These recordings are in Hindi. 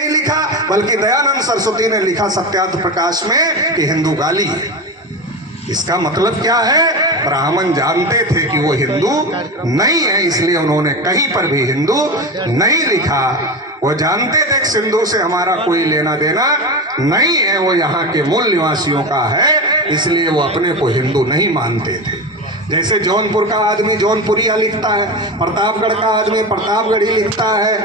नहीं लिखा, बल्कि दयानंद सरस्वती ने लिखा सत्यार्थ प्रकाश में कि हिंदू गाली है। इसका मतलब क्या है? ब्राह्मण जानते थे कि वो हिंदू नहीं है, इसलिए उन्होंने कहीं पर भी हिंदू नहीं लिखा। वो जानते थे कि सिंधु से हमारा कोई लेना देना नहीं है, वो यहाँ के मूल निवासियों का है, इसलिए वो अपने को हिंदू नहीं मानते थे। जैसे जौनपुर का आदमी जौनपुरिया लिखता है, प्रतापगढ़ का आदमी प्रतापगढ़ी लिखता है,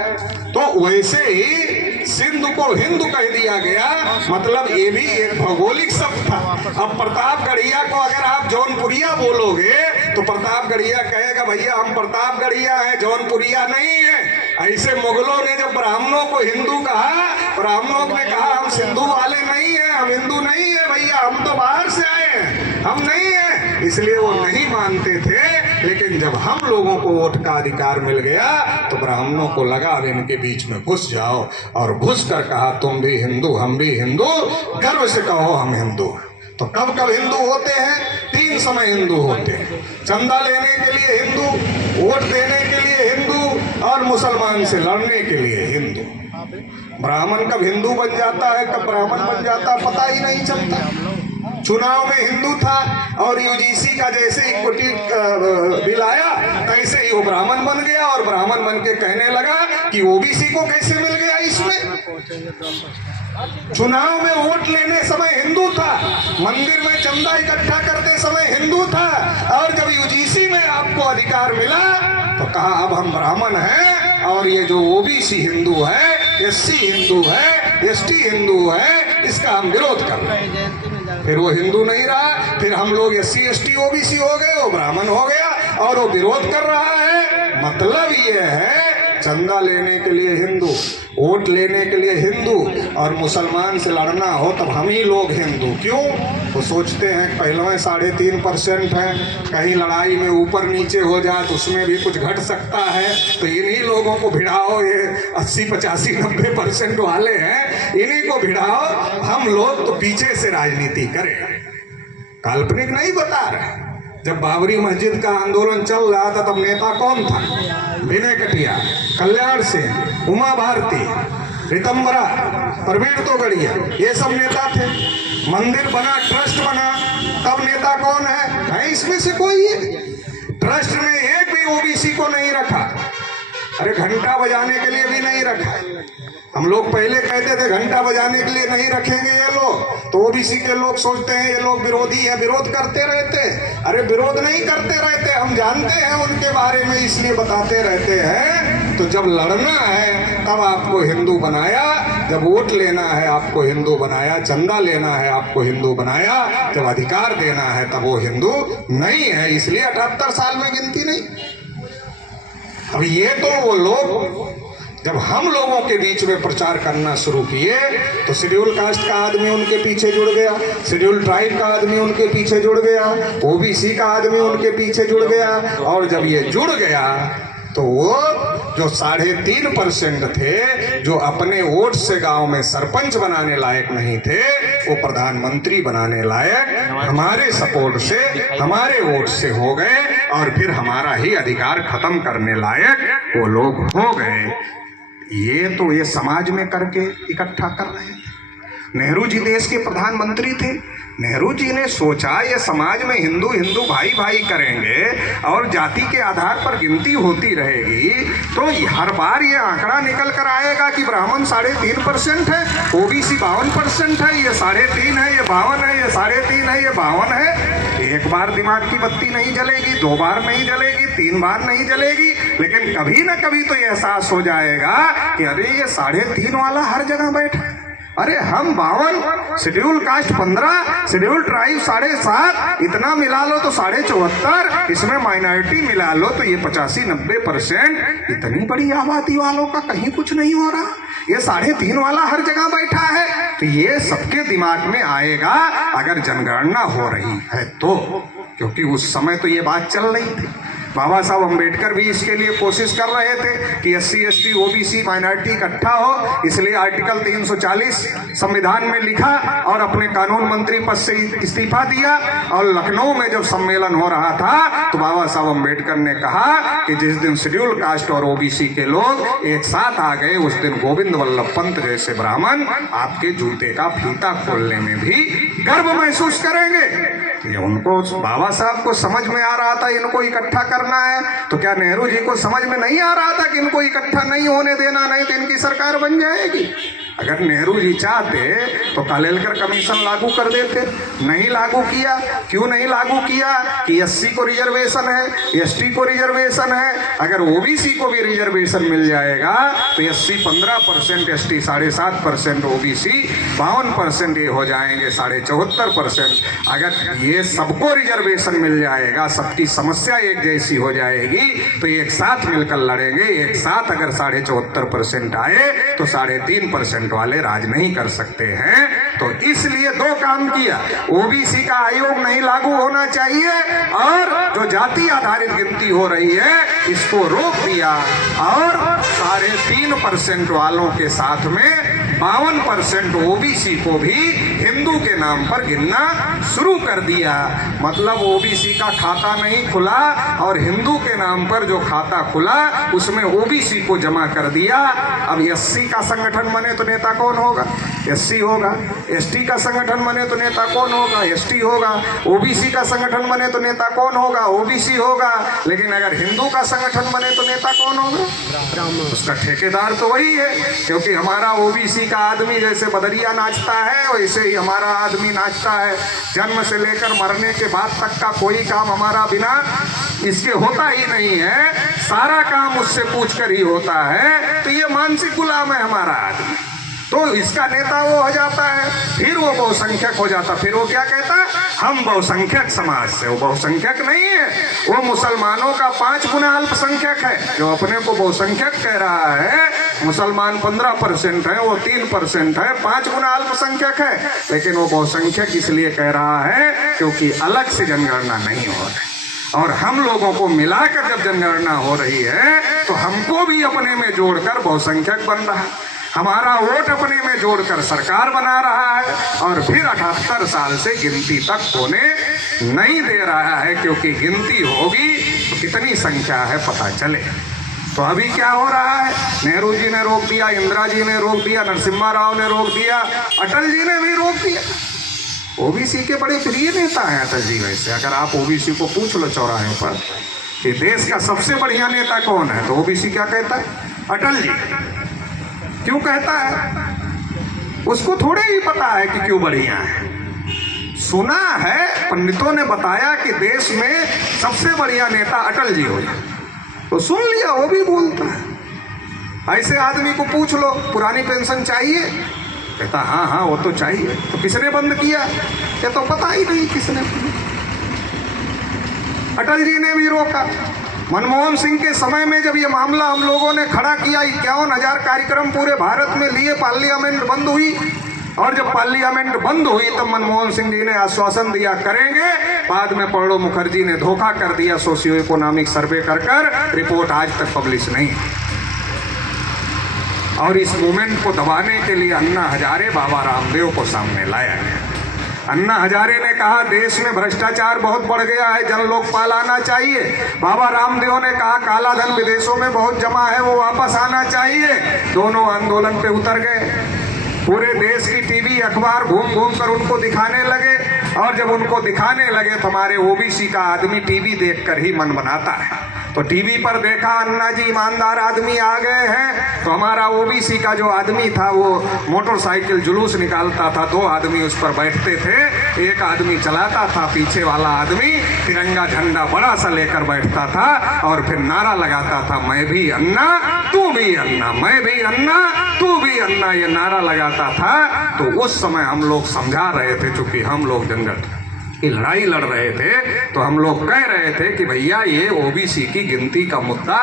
तो वैसे ही सिंधु को हिंदू कह दिया गया। मतलब ये भी एक भौगोलिक शब्द था। अब प्रतापगढ़िया को अगर आप जौनपुरिया बोलोगे तो प्रतापगढ़िया कहेगा भैया हम प्रतापगढ़िया है, जौनपुरिया नहीं है। ऐसे मुगलों ने जब ब्राह्मणों को हिंदू कहा, ब्राह्मणों ने कहा हम सिंधु वाले नहीं है, हम हिंदू नहीं है भैया, हम तो बाहर से आए हैं, हम नहीं है, इसलिए वो नहीं मानते थे। लेकिन जब हम लोगों को वोट का अधिकार मिल गया तो ब्राह्मणों को लगा अब इनके बीच में घुस जाओ, और घुस कर कहा तुम भी हिंदू हम भी हिंदू, गर्व से कहो हम हिंदू। तो कब कब हिंदू होते हैं? 3 समय हिंदू होते हैं। चंदा लेने के लिए हिंदू, वोट देने के लिए हिंदू, और मुसलमान से लड़ने के लिए हिंदू। ब्राह्मण कब हिंदू बन जाता है, कब ब्राह्मण बन जाता है, पता ही नहीं चलता। चुनाव में हिंदू था और यूजीसी का जैसे ही कोटी बिल आया तैसे ही वो ब्राह्मण बन गया, और ब्राह्मण बन के कहने लगा कि ओबीसी को कैसे मिल गया इसमें। चुनाव में वोट लेने समय हिंदू था, मंदिर में चंदा इकट्ठा करते समय हिंदू था, और जब यूजीसी में आपको अधिकार मिला तो कहा अब हम ब्राह्मण हैं, और ये जो ओबीसी हिंदू है, एससी हिंदू है, एसटी हिंदू है, इसका हम विरोध कर रहे हैं। फिर वो हिंदू नहीं रहा, फिर हम लोग एससी एसटी ओबीसी हो गए, वो ब्राह्मण हो गया और वो विरोध कर रहा है। मतलब ये है चंदा लेने के लिए हिंदू, वोट लेने के लिए हिंदू, और मुसलमान से लड़ना हो तब हम ही लोग हिंदू। क्यों? वो सोचते हैं पहले 3.5% है, कहीं लड़ाई में ऊपर नीचे हो जाए तो उसमें भी कुछ घट सकता है, तो इन्हीं लोगों को भिड़ाओ, ये 80, 85, 90% वाले हैं, इन्हीं को भिड़ाओ, हम लोग तो पीछे से राजनीति करें। काल्पनिक नहीं बता रहे। जब बाबरी मस्जिद का आंदोलन चल रहा था तब नेता कौन था? विनय कटियार, कल्याण सिंह, उमा भारती, रितंबरा, प्रवीण तोगड़िया, ये सब नेता थे। मंदिर बना, ट्रस्ट बना, तब नेता कौन है इसमें से कोई है? ट्रस्ट में एक भी ओबीसी को नहीं रखा, अरे घंटा बजाने के लिए भी नहीं रखा। हम लोग पहले कहते थे घंटा बजाने के लिए नहीं रखेंगे ये लोग, तो ओबीसी के लोग सोचते हैं ये लोग विरोधी है, विरोध करते रहते। अरे विरोध नहीं करते रहते, हम जानते हैं उनके बारे में, इसलिए बताते रहते हैं। तो जब लड़ना है तब आपको हिंदू बनाया, जब वोट लेना है आपको हिंदू बनाया, चंदा लेना है आपको हिंदू बनाया, जब अधिकार देना है तब वो हिंदू नहीं है, इसलिए 78 साल में गिनती नहीं। अब ये तो वो लोग जब हम लोगों के बीच में प्रचार करना शुरू किए तो शेड्यूल कास्ट का आदमी उनके पीछे जुड़ गया, शेड्यूल ट्राइब का आदमी उनके पीछे जुड़ गया, ओबीसी का आदमी उनके पीछे जुड़ गया, और जब ये जुड़ गया तो वो जो 3.5% थे, जो अपने वोट से गांव में सरपंच बनाने लायक नहीं थे, वो प्रधानमंत्री बनाने लायक हमारे सपोर्ट से, हमारे वोट से हो गए, और फिर हमारा ही अधिकार खत्म करने लायक वो लोग हो गए। ये समाज में करके इकट्ठा कर रहे थे। नेहरू जी देश के प्रधानमंत्री थे, नेहरू जी ने सोचा ये समाज में हिंदू हिंदू भाई भाई करेंगे और जाति के आधार पर गिनती होती रहेगी, तो हर बार ये आंकड़ा निकल कर आएगा कि ब्राह्मण 3.5% है, ओबीसी 52% है, ये 3.5 है, ये 52 है, ये 3.5 है, ये 52 है। एक बार दिमाग की बत्ती नहीं जलेगी, 2 बार नहीं जलेगी, 3 बार नहीं जलेगी, लेकिन कभी ना कभी तो ये एहसास हो जाएगा कि अरे ये 3.5 वाला हर जगह बैठा है, अरे हम 52, शेड्यूल कास्ट 15, शेड्यूल ट्राइब 7.5, इतना मिला लो तो 74.5, इसमें माइनॉरिटी मिला लो तो ये 85-90%। इतनी बड़ी आबादी वालों का कहीं कुछ नहीं हो रहा, ये 3.5 वाला हर जगह बैठा है। तो ये सबके दिमाग में आएगा अगर जनगणना हो रही है तो, क्योंकि उस समय तो ये बात चल रही थी। बाबा साहब अम्बेडकर भी इसके लिए कोशिश कर रहे थे कि SC ST OBC माइनॉरिटी इकट्ठा हो, इसलिए आर्टिकल 340 संविधान में लिखा और अपने कानून मंत्री पद से इस्तीफा दिया। और लखनऊ में जब सम्मेलन हो रहा था तो बाबा साहब अम्बेडकर ने कहा कि जिस दिन शेड्यूल कास्ट और OBC के लोग एक साथ आ गए उस दिन गोविंद वल्लभ पंत जैसे ब्राह्मण आपके जूते का फीता खोलने में भी गर्व महसूस करेंगे। ये उनको, बाबा साहब को समझ में आ रहा था इनको इकट्ठा करना है, तो क्या नेहरू जी को समझ में नहीं आ रहा था कि इनको इकट्ठा नहीं होने देना, नहीं तो इनकी सरकार बन जाएगी। अगर नेहरू जी चाहते तो कालेलकर कमीशन लागू कर देते, नहीं लागू किया। क्यों नहीं लागू किया? कि SC को रिजर्वेशन है, ST को रिजर्वेशन है, अगर OBC को भी रिजर्वेशन मिल जाएगा तो SC 15%, ST 7.5%, OBC 52% ये हो जाएंगे 74.5%। अगर ये सबको रिजर्वेशन मिल जाएगा, सबकी समस्या एक जैसी हो जाएगी तो एक साथ मिलकर लड़ेंगे। एक साथ अगर 74.5% आए तो 3.5% वाले राज नहीं कर सकते हैं। तो इसलिए दो काम किया, OBC का आयोग नहीं लागू होना चाहिए और जो जाति आधारित गिनती हो रही है इसको रोक दिया और 3.5% वालों के साथ में 52% OBC को भी हिंदू के नाम पर गिनना शुरू कर दिया। मतलब OBC का खाता नहीं खुला और हिंदू के नाम पर जो खाता खुला उसमें OBC को जमा कर दिया। अब SC का संगठन बने तो नेता कौन होगा? SC होगा। ST का संगठन बने तो नेता कौन होगा? ST होगा। OBC का संगठन बने तो नेता कौन होगा? OBC होगा। लेकिन अगर हिंदू का संगठन बने तो नेता कौन होगा? उसका ठेकेदार तो वही है, क्योंकि हमारा OBC का आदमी जैसे बदरिया नाचता है वैसे ही हमारा आदमी नाचता है। जन्म से लेकर मरने के बाद तक का कोई काम हमारा बिना इसके होता ही नहीं है, सारा काम उससे पूछ कर ही होता है। तो ये मानसिक गुलाम है हमारा आदमी। तो इसका नेता वो हो जाता है, फिर वो बहुसंख्यक हो जाता। फिर वो क्या कहता है? हम बहुसंख्यक समाज से। वो बहुसंख्यक नहीं है, वो मुसलमानों का 5 गुना अल्पसंख्यक है। जो अपने को बहुसंख्यक कह रहा है, मुसलमान 15% है, वो 3% है, 5 गुना अल्पसंख्यक है। लेकिन वो बहुसंख्यक इसलिए कह रहा है क्योंकि अलग से जनगणना नहीं हो रही और हम लोगों को मिलाकर जब जनगणना हो रही है तो हमको भी अपने में जोड़कर बहुसंख्यक बन रहा है। हमारा वोट अपने में जोड़कर सरकार बना रहा है और फिर 78 साल से गिनती तक होने नहीं दे रहा है, क्योंकि गिनती होगी तो कितनी संख्या है पता चले। तो अभी क्या हो रहा है? नेहरू जी ने रोक दिया, इंदिरा जी ने रोक दिया, नरसिम्हा राव ने रोक दिया, अटल जी ने भी रोक दिया। OBC के बड़े प्रिय नेता हैं अटल जी। वैसे अगर आप OBC को पूछ लो चौराहे पर कि देश का सबसे बढ़िया नेता कौन है, तो OBC क्या कहता है? अटल जी। क्यों कहता है? उसको थोड़े ही पता है कि क्यों बढ़िया है। सुना है, पंडितों ने बताया कि देश में सबसे बढ़िया नेता अटल जी हो, तो सुन लिया, वो भी बोलता है। ऐसे आदमी को पूछ लो पुरानी पेंशन चाहिए, कहता हाँ हाँ वो तो चाहिए। तो किसने बंद किया? ये तो पता ही नहीं किसने। अटल जी ने भी रोका। मनमोहन सिंह के समय में जब ये मामला हम लोगों ने खड़ा किया, 51,000 कार्यक्रम पूरे भारत में लिए, पार्लियामेंट बंद हुई। और जब पार्लियामेंट बंद हुई तब मनमोहन सिंह जी ने आश्वासन दिया करेंगे। बाद में प्रणब मुखर्जी ने धोखा कर दिया, सोशियो इकोनॉमिक सर्वे कर रिपोर्ट आज तक पब्लिश नहीं। और इस मूवमेंट को दबाने के लिए अन्ना हजारे बाबा रामदेव को सामने लाया गया। अन्ना हजारे ने कहा देश में भ्रष्टाचार बहुत बढ़ गया है, जन लोकपाल आना चाहिए। बाबा रामदेव ने कहा काला धन विदेशों में बहुत जमा है, वो वापस आना चाहिए। दोनों आंदोलन पे उतर गए। पूरे देश की टीवी अखबार घूम घूम कर उनको दिखाने लगे और जब उनको दिखाने लगे तो हमारे OBC का आदमी टीवी देखकर ही मन बनाता है। तो टीवी पर देखा अन्ना जी ईमानदार आदमी आ गए हैं, तो हमारा OBC का जो आदमी था वो मोटरसाइकिल जुलूस निकालता था। 2 आदमी उस पर बैठते थे, एक आदमी चलाता था, पीछे वाला आदमी तिरंगा झंडा बड़ा सा लेकर बैठता था और फिर नारा लगाता था, मैं भी अन्ना तू भी अन्ना, मैं भी अन्ना तू भी अन्ना। ये नारा लगाता था। तो उस समय हम लोग समझा रहे थे, चूंकि हम लोग जनगणना की लड़ाई लड़ रहे थे, तो हम लोग कह रहे थे कि भैया ये OBC की गिनती का मुद्दा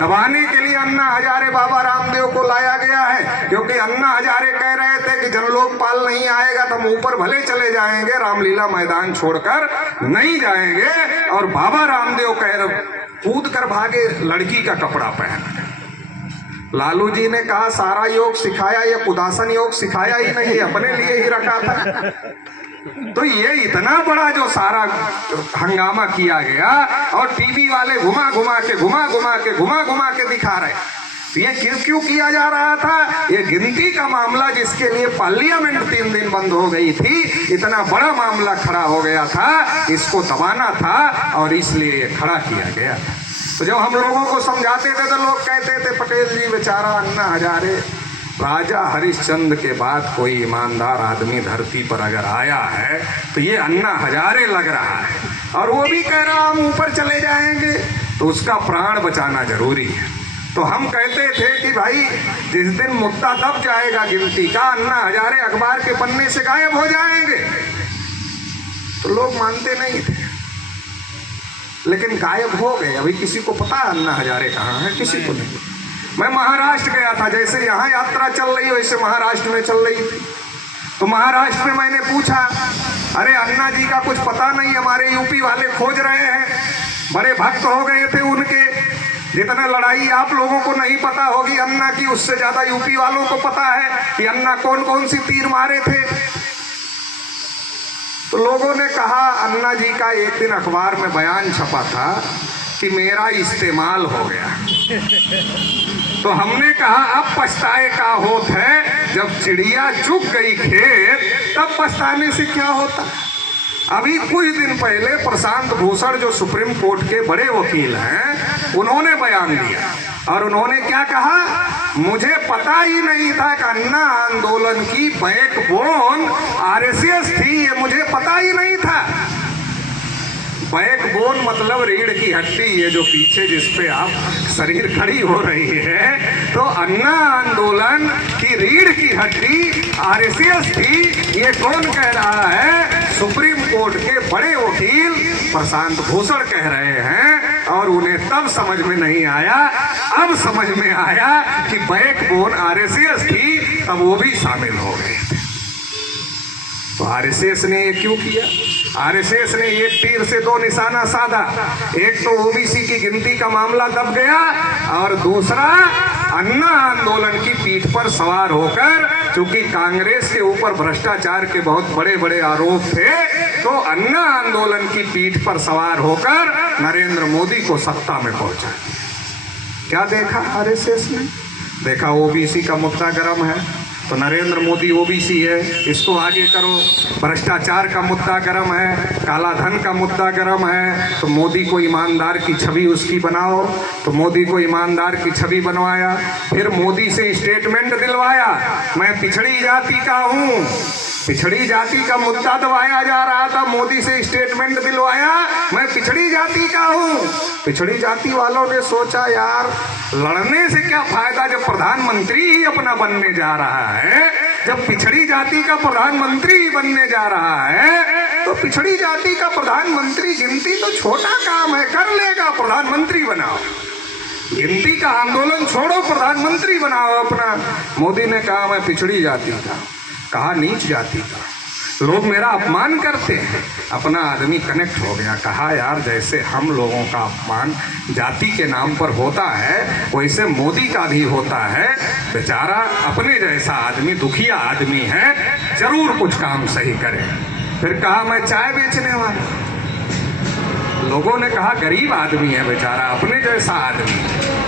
दबाने के लिए अन्ना हजारे बाबा रामदेव को लाया गया है। क्योंकि अन्ना हजारे कह रहे थे कि जन लोकपाल नहीं आएगा तो हम ऊपर भले चले जाएंगे, रामलीला मैदान छोड़कर नहीं जाएंगे। और बाबा रामदेव कूद कर भागे लड़की का कपड़ा पहन। लालू जी ने कहा सारा योग सिखाया, ये कुदासन योग सिखाया ही नहीं, अपने लिए ही रखा था। तो ये इतना बड़ा जो सारा हंगामा किया गया और टीवी वाले घुमा घुमा के दिखा रहे, ये क्यों किया जा रहा था? ये गिनती का मामला जिसके लिए पार्लियामेंट 3 दिन बंद हो गई थी, इतना बड़ा मामला खड़ा हो गया था, इसको दबाना था और इसलिए खड़ा किया गया। तो जब हम लोगों को समझाते थे तो लोग कहते थे पटेल जी बेचारा अन्ना हजारे, राजा हरिश्चंद्र के बाद कोई ईमानदार आदमी धरती पर अगर आया है तो ये अन्ना हजारे लग रहा है, और वो भी कह रहा हम ऊपर चले जाएंगे, तो उसका प्राण बचाना जरूरी है। तो हम कहते थे कि भाई जिस दिन मुद्दा दब जाएगा गिनती का, अन्ना हजारे अखबार के पन्ने से गायब हो जाएंगे। तो लोग मानते नहीं थे, लेकिन गायब हो गए। अभी किसी को पता है अन्ना हजारे कहाँ है? किसी को नहीं। मैं महाराष्ट्र गया था, जैसे यहाँ यात्रा चल रही वैसे महाराष्ट्र में चल रही थी। तो महाराष्ट्र में मैंने पूछा, अरे अन्ना जी का कुछ पता नहीं, हमारे यूपी वाले खोज रहे हैं, बड़े भक्त हो गए थे उनके, जितना लड़ाई आप लोगों को नहीं पता होगी अन्ना की, उससे ज्यादा यूपी वालों को पता है कि अन्ना कौन कौन सी तीर मारे थे। तो लोगों ने कहा, अन्ना जी का एक दिन अखबार में बयान छपा था कि मेरा इस्तेमाल हो गया। तो हमने कहा अब पछताए का होत है, जब चिड़िया चुग गई खेत तब पछताने से क्या होता। अभी कुछ दिन पहले प्रशांत भूषण जो सुप्रीम कोर्ट के बड़े वकील हैं, उन्होंने बयान दिया और उन्होंने क्या कहा, मुझे पता ही नहीं था कि अन्ना आंदोलन की बैकबोन आरएसएस थी, ये मुझे पता ही नहीं था। बैकबोन मतलब रीढ़ की हड्डी, ये जो पीछे जिसपे आप शरीर खड़ी हो रही है, तो अन्ना आंदोलन की रीढ़ की हड्डी आरएसएस थी, ये कौन कह रहा है? सुप्रीम कोर्ट के बड़े वकील प्रशांत भूषण कह रहे हैं। और उन्हें तब समझ में नहीं आया, अब समझ में आया कि बैकबोन आरएसएस थी, तब वो भी शामिल हो गए। तो आरएसएस ने ये क्यों किया? आरएसएस ने एक तीर से 2 निशाना साधा। एक तो ओबीसी की गिनती का मामला दब गया, और दूसरा अन्ना आंदोलन की पीठ पर सवार होकर, क्योंकि कांग्रेस के ऊपर भ्रष्टाचार के बहुत बड़े बड़े आरोप थे, तो अन्ना आंदोलन की पीठ पर सवार होकर नरेंद्र मोदी को सत्ता में पहुंचा। क्या देखा आरएसएस ने? देखा ओबीसी का मुद्दा गर्म है तो नरेंद्र मोदी ओबीसी है, इसको आगे करो। भ्रष्टाचार का मुद्दा गर्म है, काला धन का मुद्दा गर्म है, तो मोदी को ईमानदार की छवि उसकी बनाओ। तो मोदी को ईमानदार की छवि बनवाया। फिर मोदी से स्टेटमेंट दिलवाया, मैं पिछड़ी जाति का हूँ। पिछड़ी जाति का मुद्दा दबाया जा रहा था, मोदी से स्टेटमेंट दिलवाया, मैं पिछड़ी जाति का हूँ। पिछड़ी जाति वालों ने सोचा यार लड़ने से क्या फायदा, जब प्रधानमंत्री ही अपना बनने जा रहा है, जब पिछड़ी जाति का प्रधानमंत्री ही बनने जा रहा है, तो पिछड़ी जाति का प्रधानमंत्री गिनती तो छोटा काम है, कर लेगा, प्रधानमंत्री बनाओ। गिनती का आंदोलन छोड़ो, प्रधानमंत्री बनाओ अपना। मोदी ने कहा मैं पिछड़ी जाति का, कहा नीच जाति का, लोग मेरा अपमान करते हैं। अपना आदमी कनेक्ट हो गया, कहा यार जैसे हम लोगों का अपमान जाति के नाम पर होता है, वैसे मोदी का भी होता है। बेचारा अपने जैसा आदमी, दुखिया आदमी है, जरूर कुछ काम सही करे। फिर कहा मैं चाय बेचने वाला, लोगों ने कहा गरीब आदमी है बेचारा, अपने जैसा आदमी।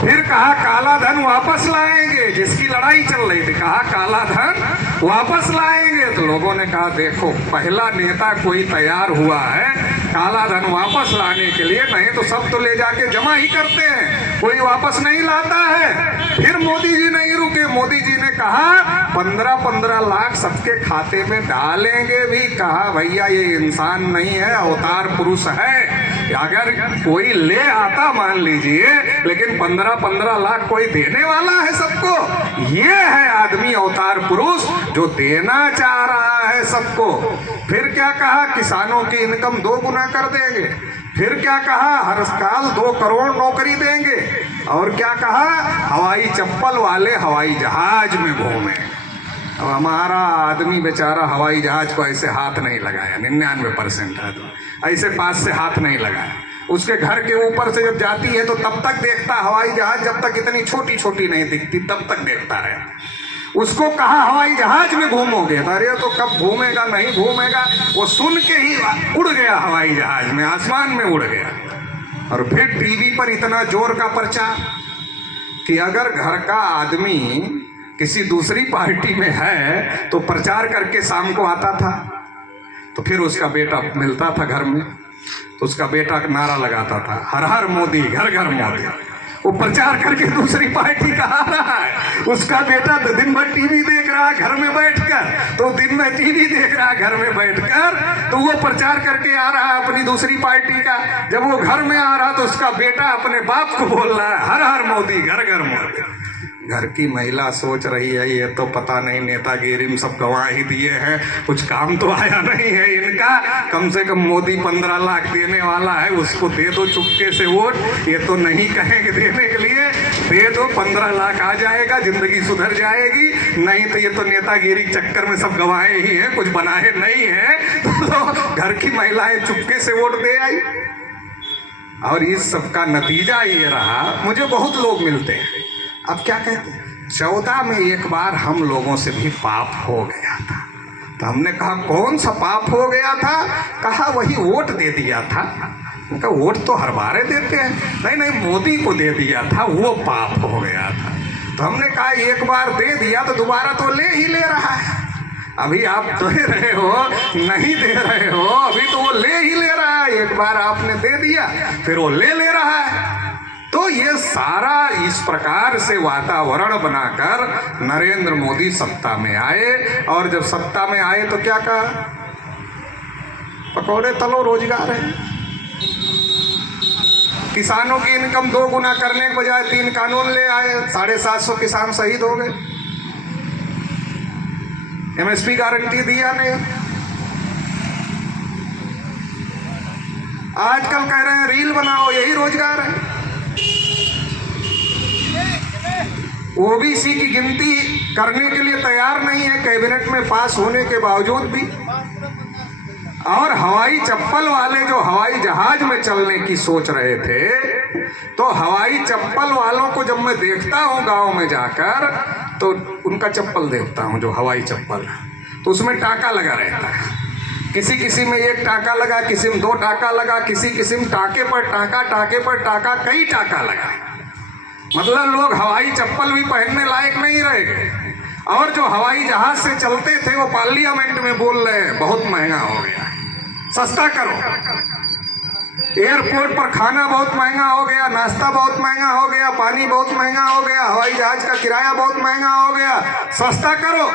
फिर कहा काला धन वापस लाएंगे, जिसकी लड़ाई चल रही थी, कहा काला धन वापस लाएंगे। तो लोगों ने कहा देखो पहला नेता कोई तैयार हुआ है काला धन वापस लाने के लिए, नहीं तो सब तो ले जाके जमा ही करते हैं, कोई वापस नहीं लाता है। फिर मोदी जी नहीं रुके, मोदी जी ने कहा 15-15 लाख सबके खाते में डालेंगे भी। कहा भैया ये इंसान नहीं है, अवतार पुरुष है। अगर कोई ले आता मान लीजिए, लेकिन 15-15 लाख कोई देने वाला है सबको। ये है आदमी अवतार पुरुष जो देना चाह रहा है सबको। फिर क्या कहा, किसानों की इनकम 2 गुना कर देंगे। फिर क्या कहा, हर साल 2 करोड़ नौकरी देंगे। और क्या कहा, हवाई चप्पल वाले हवाई जहाज में घूमे। अब हमारा आदमी बेचारा हवाई जहाज को ऐसे हाथ नहीं लगाया, 99% है तो ऐसे पास से हाथ नहीं लगाया। उसके घर के ऊपर से जब जाती है तो तब तक देखता हवाई जहाज, जब तक इतनी छोटी छोटी नहीं दिखती तब तक देखता रहता। उसको कहा हवाई जहाज में घूमोगे, अरे तो कब घूमेगा, नहीं घूमेगा। वो सुन के ही उड़ गया हवाई जहाज में, आसमान में उड़ गया। और फिर टीवी पर इतना जोर का प्रचार कि अगर घर का आदमी किसी दूसरी पार्टी में है तो प्रचार करके शाम को आता था, तो फिर उसका बेटा मिलता था घर में तो उसका बेटा नारा लगाता था, हर हर मोदी, घर घर मोदी। वो प्रचार करके दूसरी पार्टी का आ रहा है, उसका बेटा तो दिन भर टीवी देख रहा है घर में बैठकर, तो दिन में टीवी देख रहा है घर में बैठकर, तो वो प्रचार करके आ रहा है अपनी दूसरी पार्टी का। जब वो घर में आ रहा तो उसका बेटा अपने बाप को बोल रहा है, हर हर मोदी, घर घर मोदी। घर की महिला सोच रही है ये तो पता नहीं नेतागिरी में सब गंवा ही दिए हैं, कुछ काम तो आया नहीं है इनका। कम से कम मोदी 15 लाख देने वाला है, उसको दे दो चुपके से वोट। ये तो नहीं कहेंगे देने के लिए, दे दो 15 लाख आ जाएगा, जिंदगी सुधर जाएगी। नहीं तो ये तो नेतागिरी चक्कर में सब गंवाए ही हैं, कुछ बनाए नहीं है। तो घर की महिलाएं चुपके से वोट दे आई। और इस सब का नतीजा ये रहा, मुझे बहुत लोग मिलते हैं, अब क्या कहते हैं, 14 में एक बार हम लोगों से भी पाप हो गया था। तो हमने कहा कौन सा पाप हो गया था? कहा वही वोट दे दिया था। उनका वोट तो हर बार देते हैं, नहीं नहीं मोदी को दे दिया था, वो पाप हो गया था। तो हमने कहा एक बार दे दिया तो दोबारा तो ले रहा है। अभी आप दे रहे हो, नहीं दे रहे हो, अभी तो वो ले रहा है। एक बार आपने दे दिया फिर वो ले रहा है। तो ये सारा इस प्रकार से वातावरण बनाकर नरेंद्र मोदी सत्ता में आए। और जब सत्ता में आए तो क्या कहा, पकौड़े तलो रोजगार है। किसानों की इनकम 2 गुना करने के बजाय 3 कानून ले आए, 750 किसान शहीद हो गए। MSP गारंटी दिया नहीं। आजकल कह रहे हैं रील बनाओ, यही रोजगार है। OBC की गिनती करने के लिए तैयार नहीं है कैबिनेट में पास होने के बावजूद भी। और हवाई चप्पल वाले जो हवाई जहाज में चलने की सोच रहे थे, तो हवाई चप्पल वालों को जब मैं देखता हूँ गांव में जाकर, तो उनका चप्पल देखता हूँ जो हवाई चप्पल, तो उसमें टाका लगा रहता है। किसी किसी में 1 टाका लगा, किसी में 2 टाका लगा, किसी किसी टाके पर टाका, टाके पर टाका, कई टाका लगा। मतलब लोग हवाई चप्पल भी पहनने लायक नहीं रहे गए। और जो हवाई जहाज से चलते थे वो पार्लियामेंट में बोल रहे हैं बहुत महंगा हो गया, सस्ता करो। एयरपोर्ट पर खाना बहुत महंगा हो गया, नाश्ता बहुत महंगा हो गया, पानी बहुत महंगा हो गया, हवाई जहाज का किराया बहुत महंगा हो गया, सस्ता करो।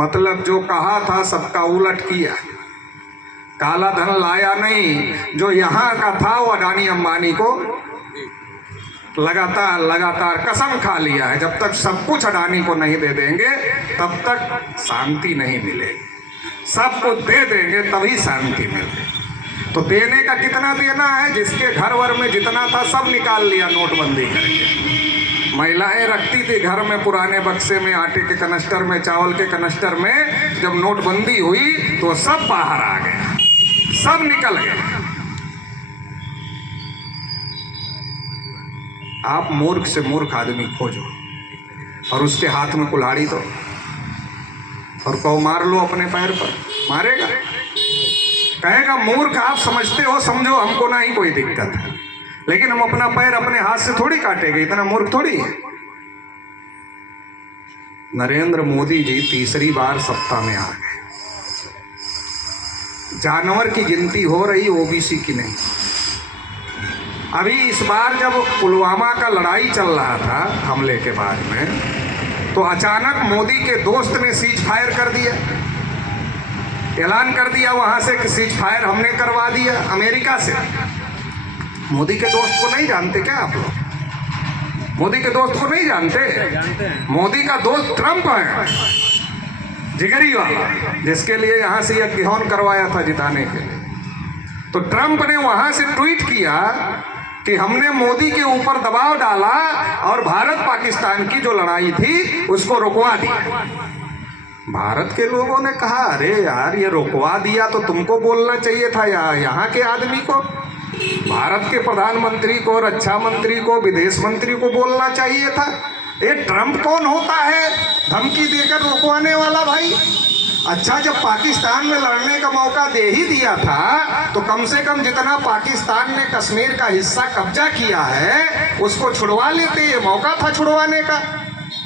मतलब जो कहा था सबका उलट किया। काला धन लाया नहीं, जो यहाँ का था वो अडानी अंबानी को लगातार कसम खा लिया है, जब तक सब कुछ अडानी को नहीं दे देंगे तब तक शांति नहीं मिलेगी। सबको दे देंगे तभी शांति मिलेगी। तो देने का कितना देना है, जिसके घर वर में जितना था सब निकाल लिया नोटबंदी करके। महिलाएं रखती थी घर में पुराने बक्से में, आटे के कनस्टर में, चावल के कनस्टर में। जब नोटबंदी हुई तो सब बाहर आ गए, सब निकल गए। आप मूर्ख से मूर्ख आदमी खोजो और उसके हाथ में कुल्हाड़ी दो और कहो मार लो अपने पैर पर, मारेगा? कहेगा मूर्ख आप समझते हो, समझो, हमको ना ही कोई दिक्कत है, लेकिन हम अपना पैर अपने हाथ से थोड़ी काटेंगे, इतना मूर्ख थोड़ी है। नरेंद्र मोदी जी तीसरी बार सत्ता में आ गए। जानवर की गिनती हो रही, OBC की नहीं। अभी इस बार जब पुलवामा का लड़ाई चल रहा था हमले के बारे में, तो अचानक मोदी के दोस्त ने सीज फायर कर दिया, ऐलान कर दिया वहां से कि सीज फायर हमने करवा दिया अमेरिका से। मोदी के दोस्त को नहीं जानते क्या आप लोग? मोदी के दोस्त को नहीं जानते? मोदी का दोस्त ट्रंप है, जिगरी वाला, जिसके लिए यहाँ से यह गिरौन करवाया था जिताने के लिए। तो ट्रंप ने वहां से ट्वीट किया कि हमने मोदी के ऊपर दबाव डाला और भारत पाकिस्तान की जो लड़ाई थी उसको रुकवा दिया। भारत के लोगों ने कहा अरे यार ये रुकवा दिया तो तुमको बोलना चाहिए था यहाँ के आदमी को, भारत के प्रधानमंत्री को, रक्षा मंत्री को, विदेश मंत्री को बोलना चाहिए था। ये ट्रंप कौन होता है धमकी देकर रुकवाने वाला भाई? अच्छा, जब पाकिस्तान में लड़ने का मौका दे ही दिया था तो कम से कम जितना पाकिस्तान ने कश्मीर का हिस्सा कब्जा किया है उसको छुड़वा लेते। ये मौका था छुड़वाने का।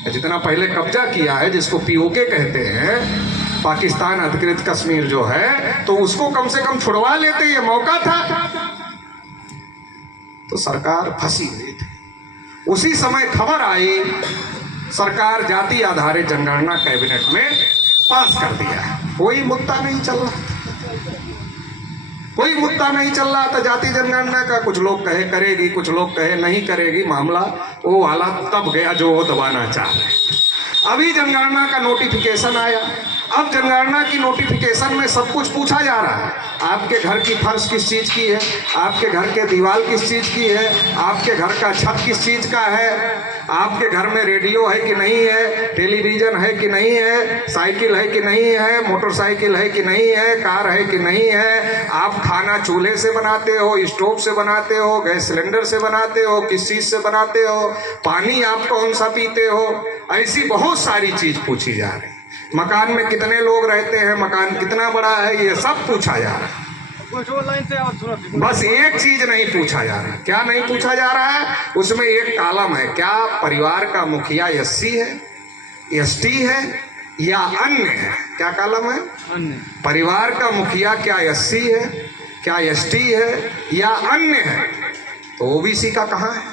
जितना पहले कब्जा किया है, जिसको पीओके कहते हैं, पाकिस्तान अधिकृत कश्मीर जो है, तो उसको कम से कम छुड़वा लेते। ये मौका था। तो सरकार फंसी हुई थी। उसी समय खबर आई, सरकार जाति आधारित जनगणना कैबिनेट में पास कर दिया है। कोई मुद्दा नहीं चल रहा, कोई मुद्दा नहीं चल रहा था जाति जनगणना का। कुछ लोग कहे करेगी, कुछ लोग कहे नहीं करेगी। मामला वो वाला तब गया जो वो दबाना चाह रहे। अभी जनगणना का नोटिफिकेशन आया। अब जनगणना की नोटिफिकेशन में सब कुछ पूछा जा रहा है। आपके घर की फर्श किस चीज की है, आपके घर के दीवार किस चीज की है, आपके घर का छत किस चीज का है, आपके घर में रेडियो है कि नहीं है, टेलीविजन है कि नहीं है, साइकिल है कि नहीं है, मोटरसाइकिल है कि नहीं है, कार है कि नहीं है, आप खाना चूल्हे से बनाते हो, स्टोव से बनाते हो, गैस सिलेंडर से बनाते हो, किस चीज से बनाते हो, पानी आप कौन सा पीते हो, ऐसी बहुत सारी चीज पूछी जा रही है। मकान में कितने लोग रहते हैं, मकान कितना बड़ा है, ये सब पूछा जा रहा है। बस एक चीज नहीं पूछा जा रहा। क्या नहीं पूछा जा रहा है? उसमें एक कॉलम है, क्या परिवार का मुखिया एससी है, एसटी है या अन्य है। क्या कॉलम है? अन्य। परिवार का मुखिया क्या एससी है, क्या एसटी है या अन्य है? तो ओबीसी का कहाँ है?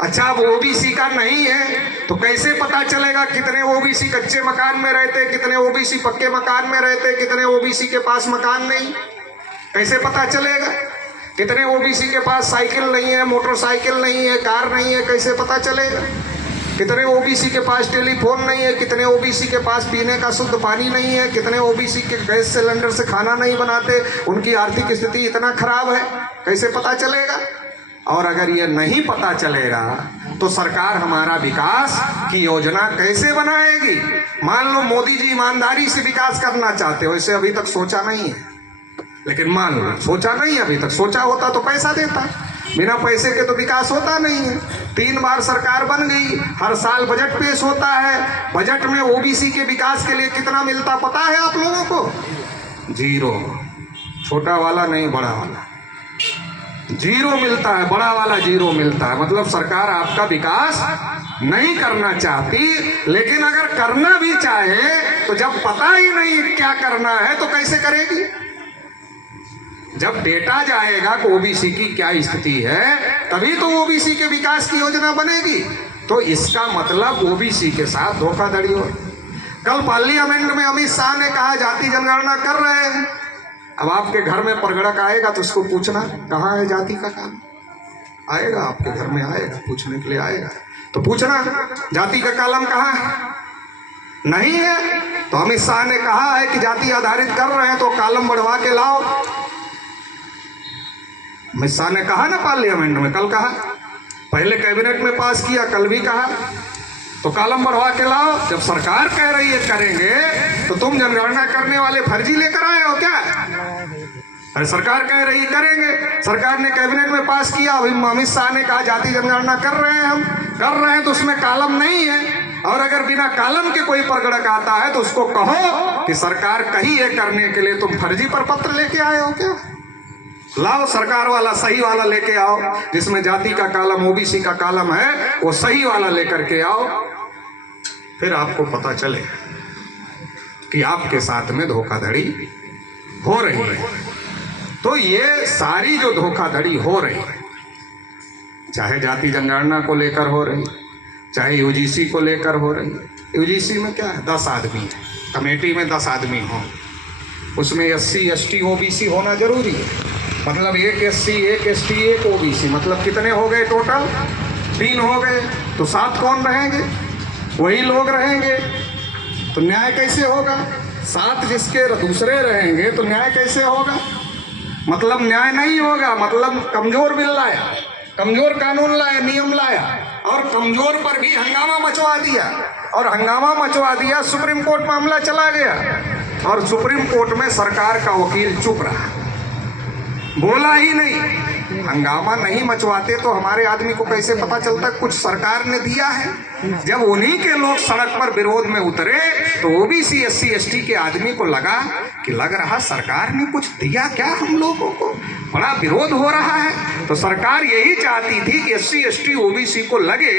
अच्छा, अब ओबीसी का नहीं है तो कैसे पता चलेगा कितने ओबीसी कच्चे मकान में रहते, कितने ओबीसी पक्के मकान में रहते, कितने ओबीसी के पास मकान नहीं? कैसे पता चलेगा? कितने ओबीसी के पास साइकिल नहीं है, मोटरसाइकिल नहीं है, कार नहीं है? कैसे पता चलेगा? कितने ओबीसी के पास टेलीफोन नहीं है, कितने ओबीसी के पास पीने का शुद्ध पानी नहीं है, कितने ओबीसी के गैस सिलेंडर से खाना नहीं बनाते, उनकी आर्थिक स्थिति इतना खराब है? कैसे पता चलेगा? और अगर ये नहीं पता चलेगा तो सरकार हमारा विकास की योजना कैसे बनाएगी? मान लो मोदी जी ईमानदारी से विकास करना चाहते हो, इसे अभी तक सोचा नहीं है, लेकिन मान लो सोचा नहीं है अभी तक। सोचा होता तो पैसा देता। बिना पैसे के तो विकास होता नहीं है। 3 बार सरकार बन गई, हर साल बजट पेश होता है। बजट में ओबीसी के विकास के लिए कितना मिलता पता है आप लोगों को? 0। छोटा वाला नहीं, बड़ा वाला 0 मिलता है, बड़ा वाला 0 मिलता है। मतलब सरकार आपका विकास नहीं करना चाहती। लेकिन अगर करना भी चाहे तो जब पता ही नहीं क्या करना है तो कैसे करेगी? जब डेटा जाएगा कि ओबीसी की क्या स्थिति है तभी तो ओबीसी के विकास की योजना बनेगी। तो इसका मतलब ओबीसी के साथ धोखाधड़ी हो। कल पार्लियामेंट में अमित शाह ने कहा जाति जनगणना कर रहे हैं। अब आपके घर में परगड़क आएगा तो उसको पूछना कहाँ है जाति का काम। आएगा आपके घर में, आएगा पूछने के लिए आएगा तो पूछना जाति का कॉलम कहाँ है। नहीं है तो अमित शाह ने कहा है कि जाति आधारित कर रहे हैं तो कॉलम बढ़वा के लाओ। अमित शाह ने कहा ना पार्लियामेंट में, कल कहा, पहले कैबिनेट में पास किया, कल भी कहा। तो कॉलम बढ़वा के लाओ। जब सरकार कह रही है करेंगे तो तुम जनगणना करने वाले फर्जी लेकर आए हो क्या? अरे सरकार कह रही करेंगे, सरकार ने कैबिनेट में पास किया, अभी अमित शाह ने कहा जाति जनगणना कर रहे हैं, हम कर रहे हैं तो उसमें कॉलम नहीं है। और अगर बिना कॉलम के कोई परगड़क आता है तो उसको कहो कि सरकार कही है करने के लिए, तुम फर्जी पर पत्र लेके आए हो क्या? लाओ सरकार वाला सही वाला लेके आओ, जिसमें जाति का कॉलम ओबीसी का कॉलम है वो सही वाला लेकर के आओ। फिर आपको पता चले कि आपके साथ में धोखाधड़ी हो रही है। तो ये सारी जो धोखाधड़ी हो रही है, चाहे जाति जनगणना को लेकर हो रही, चाहे यूजीसी को लेकर हो रही। यूजीसी में क्या है, 10 आदमी है, कमेटी में 10 आदमी हो, उसमें एससी एसटी ओबीसी होना जरूरी है। मतलब एक एससी एक एसटी एक ओबीसी, मतलब कितने हो गए टोटल? 3 हो गए। तो 7 कौन रहेंगे? वही लोग रहेंगे। तो न्याय कैसे होगा? 7 जिसके दूसरे रहेंगे तो न्याय कैसे होगा? मतलब न्याय नहीं होगा। मतलब कमजोर बिल लाया, कमजोर कानून लाया, नियम लाया और कमजोर पर भी हंगामा मचवा दिया। और हंगामा मचवा दिया, सुप्रीम कोर्ट मामला चला गया और सुप्रीम कोर्ट में सरकार का वकील चुप रहा। बोला ही नहीं, हंगामा नहीं मचवाते तो हमारे आदमी को कैसे पता चलता कुछ सरकार ने दिया है। जब उन्हीं के लोग सड़क पर विरोध में उतरे तो ओबीसी एससी एसटी के आदमी को लगा कि लग रहा सरकार ने कुछ दिया क्या हम लोगों को, बड़ा विरोध हो रहा है। तो सरकार यही चाहती थी कि एससी एसटी ओबीसी को लगे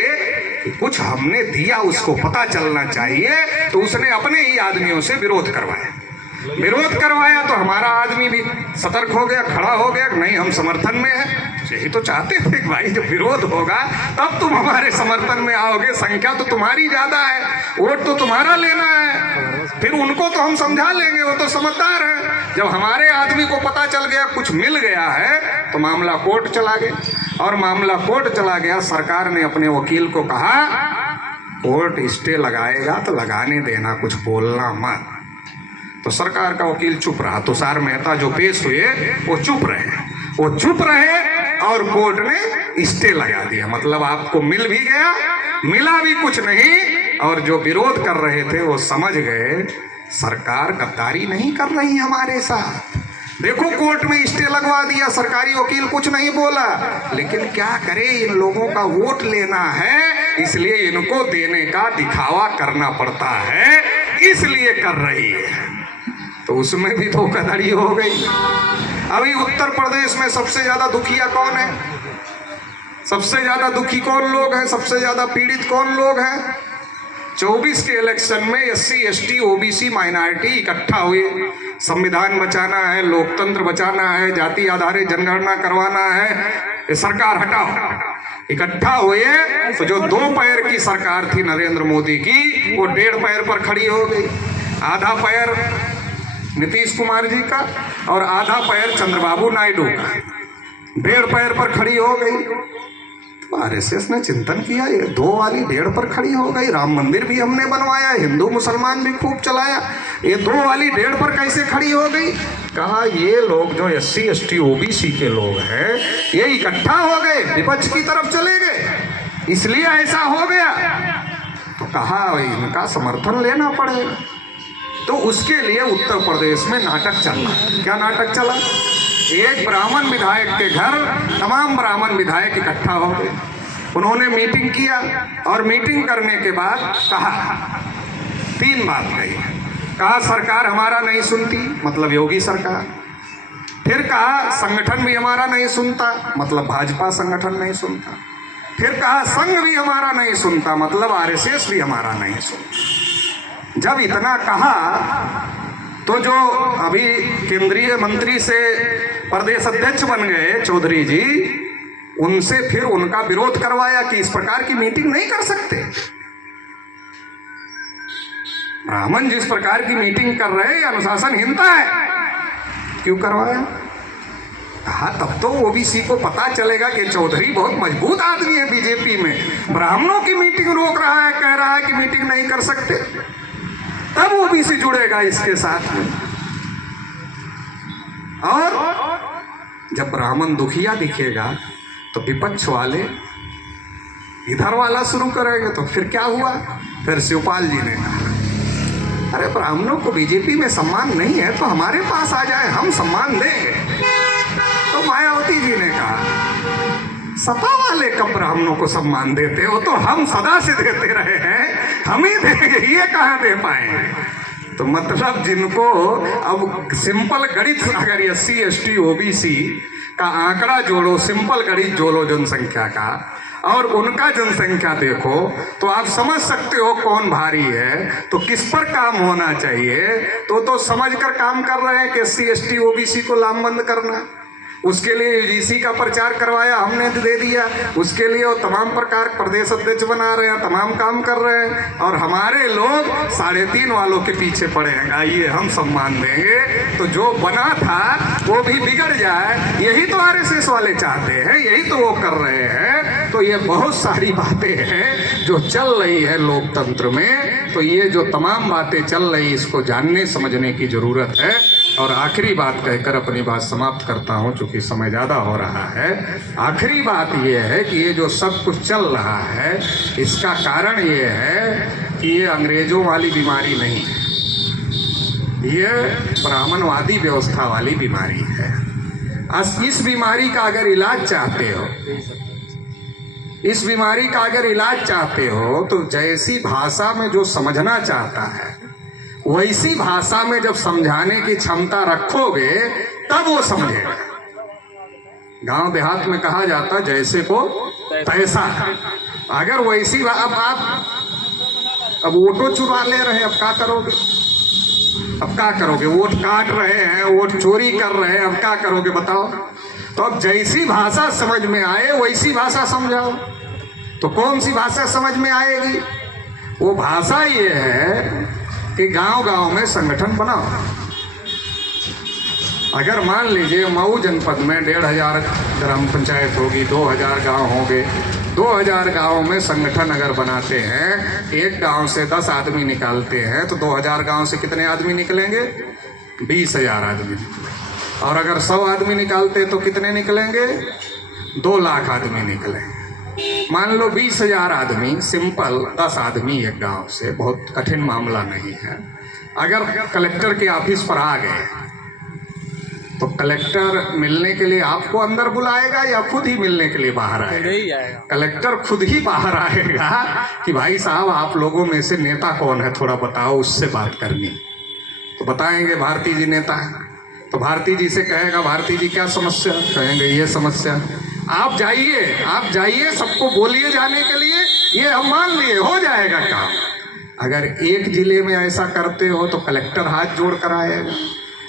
कि कुछ हमने दिया, उसको पता चलना चाहिए। तो उसने अपने ही आदमियों से विरोध करवाया तो हमारा आदमी भी सतर्क हो गया, खड़ा हो गया, नहीं हम समर्थन में है। यही तो चाहते थे कि भाई जब विरोध होगा तब तुम हमारे समर्थन में आओगे, संख्या तो तुम्हारी ज्यादा है, वोट तो तुम्हारा लेना है, फिर उनको तो हम समझा लेंगे, वो तो समझदार है। जब हमारे आदमी को पता चल गया कुछ मिल गया है तो मामला कोर्ट चला गया, और मामला कोर्ट चला गया। सरकार ने अपने वकील को कहा कोर्ट स्टे लगाएगा तो लगाने देना, कुछ बोलना मत। तो सरकार का वकील चुप रहा, तुषार मेहता जो पेश हुए वो चुप रहे और कोर्ट ने स्टे लगा दिया। मतलब आपको मिल भी गया, मिला भी कुछ नहीं, और जो विरोध कर रहे थे वो समझ गए सरकार गद्दारी नहीं कर रही हमारे साथ। देखो कोर्ट में स्टे लगवा दिया, सरकारी वकील कुछ नहीं बोला, लेकिन क्या करे, इन लोगों का वोट लेना है, इसलिए इनको देने का दिखावा करना पड़ता है, इसलिए कर रही है। तो उसमें भी धोखाधड़ी हो गई। अभी उत्तर प्रदेश में सबसे ज्यादा दुखिया कौन है, सबसे ज्यादा दुखी कौन लोग हैं, सबसे ज्यादा पीड़ित कौन लोग हैं? 24 के इलेक्शन में एससी एसटी ओबीसी माइनॉरिटी इकट्ठा हुए, संविधान बचाना है, लोकतंत्र बचाना है, जाति आधारित जनगणना करवाना है, ये सरकार हटाओ। इकट्ठा हुए तो जो 2 पैर की सरकार थी नरेंद्र मोदी की, वो 1.5 पैर पर खड़ी हो गई। आधा पैर नीतीश कुमार जी का और आधा पैर चंद्रबाबू नायडू का, 1.5 पैर पर खड़ी हो गई। आरएसएस ने चिंतन किया, ये 2 वाली 1.5 पर खड़ी हो गई, राम मंदिर भी हमने बनवाया, हिंदू मुसलमान भी खूब चलाया, ये 2 वाली 1.5 पर कैसे खड़ी हो गई? कहा ये लोग जो एससी एसटी ओबीसी के लोग हैं ये इकट्ठा हो गए, विपक्ष की तरफ चले गए, इसलिए ऐसा हो गया। तो कहा इनका समर्थन लेना पड़ेगा। तो उसके लिए उत्तर प्रदेश में नाटक चला। क्या नाटक चला? एक ब्राह्मण विधायक के घर तमाम ब्राह्मण विधायक इकट्ठा हो गए, उन्होंने मीटिंग किया और मीटिंग करने के बाद कहा 3 बात कही। कहा सरकार हमारा नहीं सुनती, मतलब योगी सरकार। फिर कहा संगठन भी हमारा नहीं सुनता, मतलब भाजपा संगठन नहीं सुनता। फिर कहा संघ भी हमारा नहीं सुनता, मतलब आरएसएस भी हमारा नहीं सुनता। जब इतना कहा तो जो अभी केंद्रीय मंत्री से प्रदेश अध्यक्ष बन गए चौधरी जी, उनसे फिर उनका विरोध करवाया कि इस प्रकार की मीटिंग नहीं कर सकते। ब्राह्मण जिस प्रकार की मीटिंग कर रहे हैं अनुशासनहीनता है, क्यों करवाया? कहा तब तो ओबीसी को पता चलेगा कि चौधरी बहुत मजबूत आदमी है बीजेपी में, ब्राह्मणों की मीटिंग रोक रहा है, कह रहा है कि मीटिंग नहीं कर सकते, तब ओबीसी जुड़ेगा इसके साथ में। और जब ब्राह्मण दुखिया दिखेगा तो विपक्ष वाले इधर वाला शुरू करेंगे। तो फिर क्या हुआ? फिर शिवपाल जी ने कहा अरे ब्राह्मणों को बीजेपी में सम्मान नहीं है तो हमारे पास आ जाए, हम सम्मान देंगे। तो मायावती जी ने कहा सपा वाले कब ब्राह्मणों को सम्मान देते हो, तो हम सदा से देते रहे हैं, हम ही देंगे, ये कहाँ दे पाएंगे। तो मतलब जिनको अब सिंपल गणित अगर एससी एसटी ओबीसी का आंकड़ा जोड़ो, सिंपल गणित जोड़ो जनसंख्या का और उनका जनसंख्या देखो तो आप समझ सकते हो कौन भारी है, तो किस पर काम होना चाहिए। तो समझकर काम कर रहे हैं कि एससी एसटी ओबीसी को लामबंद करना। उसके लिए यूजीसी का प्रचार करवाया, हमने दे दिया, उसके लिए वो तमाम प्रकार प्रदेश अध्यक्ष बना रहे हैं, तमाम काम कर रहे हैं, और हमारे लोग 3.5 वालों के पीछे पड़े हैं, आइए हम सम्मान देंगे। तो जो बना था वो भी बिगड़ जाए, यही तो आरएसएस वाले चाहते हैं, यही तो वो कर रहे हैं। तो ये बहुत सारी बातें हैं जो चल रही है लोकतंत्र में। तो ये जो तमाम बातें चल रही इसको जानने समझने की जरूरत है। और आखिरी बात कहकर अपनी बात समाप्त करता हूं, चूंकि समय ज़्यादा हो रहा है। आखिरी बात यह है कि ये जो सब कुछ चल रहा है इसका कारण ये है कि ये अंग्रेजों वाली बीमारी नहीं है, ये ब्राह्मणवादी व्यवस्था वाली बीमारी है। इस बीमारी का अगर इलाज चाहते हो, इस बीमारी का अगर इलाज चाहते हो तो जैसी भाषा में जो समझना चाहता है वैसी भाषा में जब समझाने की क्षमता रखोगे तब वो समझेगा। गांव देहात में कहा जाता जैसे को तैसा। अगर वैसी अब आप अब वोटो चुरा ले रहे हैं, अब क्या करोगे? अब क्या करोगे? वोट काट रहे हैं, वोट चोरी कर रहे हैं, अब क्या करोगे बताओ? तो अब जैसी भाषा समझ में आए वैसी भाषा समझाओ। तो कौन सी भाषा समझ में आएगी? वो भाषा ये है कि गांव-गांव में संगठन बनाओ। अगर मान लीजिए मऊ जनपद में 1500 ग्राम पंचायत होगी, 2000 गांव होंगे, 2000 गांवों में संगठन अगर बनाते हैं, एक गांव से 10 आदमी निकालते हैं तो 2000 गांव से कितने आदमी निकलेंगे? 20,000 आदमी। और अगर 100 आदमी निकालते तो कितने निकलेंगे? 2 लाख आदमी निकलेंगे। मान लो 20,000 आदमी, सिंपल 10 आदमी एक गांव से, बहुत कठिन मामला नहीं है। अगर कलेक्टर के ऑफिस पर आ गए तो कलेक्टर मिलने के लिए आपको अंदर बुलाएगा या खुद ही मिलने के लिए बाहर आएगा? कलेक्टर खुद ही बाहर आएगा कि भाई साहब आप लोगों में से नेता कौन है, थोड़ा बताओ, उससे बात करनी। तो बताएंगे भारती जी नेता है। तो भारती जी से कहेगा भारती जी क्या समस्या? कहेंगे ये समस्या। आप जाइए सबको बोलिए जाने के लिए, ये हम मान लिए हो जाएगा काम। अगर एक जिले में ऐसा करते हो तो कलेक्टर हाथ जोड़ कर आएगा।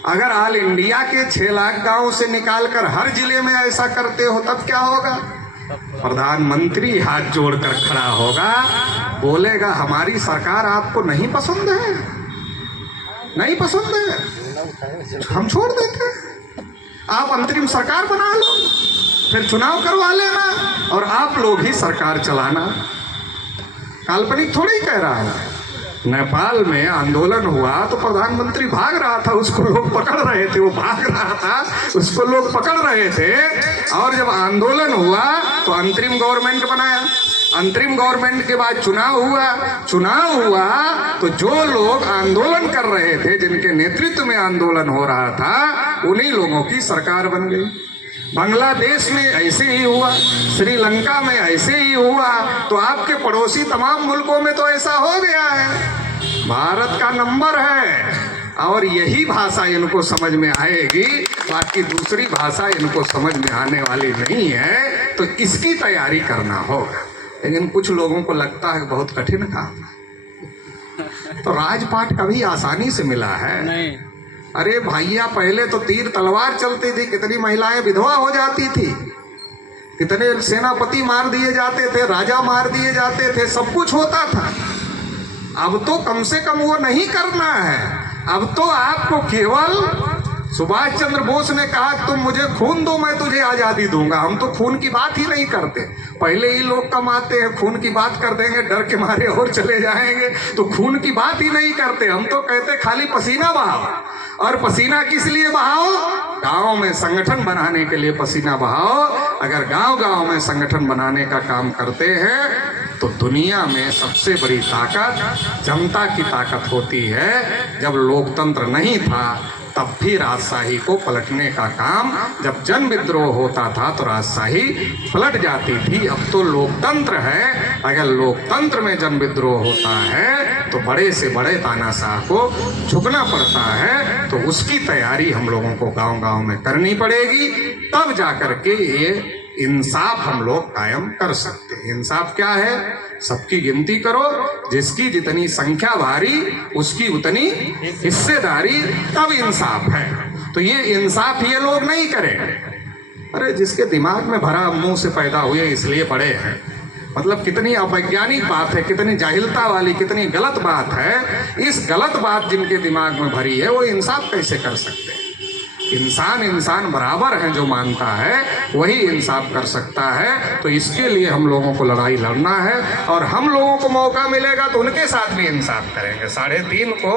अगर ऑल इंडिया के 6 लाख गांव से निकालकर हर जिले में ऐसा करते हो तब क्या होगा? प्रधानमंत्री हाथ जोड़कर खड़ा होगा, बोलेगा हमारी सरकार आपको नहीं पसंद है, नहीं पसंद है, हम छोड़ देते हैं, आप अंतरिम सरकार बना लो, फिर चुनाव करवा लेना और आप लोग ही सरकार चलाना। काल्पनिक थोड़ी कह रहा है। नेपाल में आंदोलन हुआ तो प्रधानमंत्री भाग रहा था, उसको लोग पकड़ रहे थे, वो भाग रहा था, उसको लोग पकड़ रहे थे। और जब आंदोलन हुआ तो अंतरिम गवर्नमेंट बनाया, अंतरिम गवर्नमेंट के बाद चुनाव हुआ तो जो लोग आंदोलन कर रहे थे, जिनके नेतृत्व में आंदोलन हो रहा था, उन्हीं लोगों की सरकार बन गई। बांग्लादेश में ऐसे ही हुआ, श्रीलंका में ऐसे ही हुआ, तो आपके पड़ोसी तमाम मुल्कों में तो ऐसा हो गया है। भारत का नंबर है और यही भाषा इनको समझ में आएगी, बाकी दूसरी भाषा इनको समझ में आने वाली नहीं है। तो इसकी तैयारी करना होगा। लेकिन कुछ लोगों को लगता है बहुत कठिन काम है। तो राजपाट कभी आसानी से मिला है नहीं। अरे भैया पहले तो तीर तलवार चलती थी, कितनी महिलाएं विधवा हो जाती थी, कितने सेनापति मार दिए जाते थे, राजा मार दिए जाते थे, सब कुछ होता था। अब तो कम से कम वो नहीं करना है। अब तो आपको केवल सुभाष चंद्र बोस ने कहा कि तुम मुझे खून दो मैं तुझे आज़ादी दूंगा। हम तो खून की बात ही नहीं करते। पहले ही लोग कमाते हैं, खून की बात कर देंगे डर के मारे और चले जाएंगे, तो खून की बात ही नहीं करते। हम तो कहते खाली पसीना बहाओ। और पसीना किस लिए बहाओ? गाँव में संगठन बनाने के लिए पसीना बहाओ। अगर गाँव-गाँव में संगठन बनाने का काम करते हैं तो दुनिया में सबसे बड़ी ताकत जनता की ताकत होती है। जब लोकतंत्र नहीं था तब भी राजशाही को पलटने का काम, जब जन विद्रोह होता था तो राजशाही पलट जाती थी। अब तो लोकतंत्र है, अगर लोकतंत्र में जन विद्रोह होता है तो बड़े से बड़े तानाशाह को झुकना पड़ता है। तो उसकी तैयारी हम लोगों को गांव-गांव में करनी पड़ेगी, तब जाकर के ये इंसाफ हम लोग कायम कर सकते हैं। इंसाफ क्या है? सबकी गिनती करो, जिसकी जितनी संख्या भारी उसकी उतनी हिस्सेदारी, तब इंसाफ है। तो ये इंसाफ ये लोग नहीं करेंगे। अरे जिसके दिमाग में भरा, मुंह से पैदा हुए इसलिए पड़े हैं, मतलब कितनी अवैज्ञानिक बात है, कितनी जाहिलता वाली, कितनी गलत बात है। इस गलत बात जिनके दिमाग में भरी है वो इंसाफ कैसे कर सकते हैं? इंसान बराबर है, जो मानता है वही इंसाफ कर सकता है। तो इसके लिए हम लोगों को लड़ाई लड़ना है और हम लोगों को मौका मिलेगा तो उनके साथ भी इंसाफ करेंगे। 3.5 को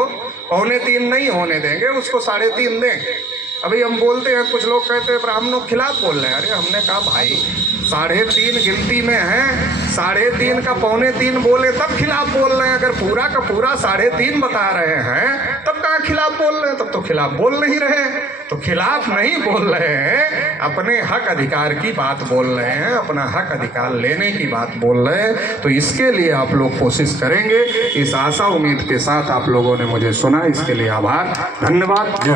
2.25 नहीं होने देंगे, उसको 3.5 देंगे। अभी हम बोलते हैं, कुछ लोग कहते हैं ब्राह्मणों के खिलाफ बोल रहे हैं। अरे हमने कहा भाई 3.5 गिनती में है, 3.5 का 2.25 बोले तब खिलाफ बोल रहे हैं। अगर पूरा का पूरा 3.5 बता रहे हैं तब कहाँ खिलाफ बोल रहे हैं? तब तो खिलाफ बोल नहीं रहे। तो खिलाफ नहीं बोल रहे हैं, अपने हक अधिकार की बात बोल रहे हैं, अपना हक अधिकार लेने की बात बोल रहे हैं। तो इसके लिए आप लोग कोशिश करेंगे। इस आशा उम्मीद के साथ आप लोगों ने मुझे सुना, इसके लिए आभार, धन्यवाद। जय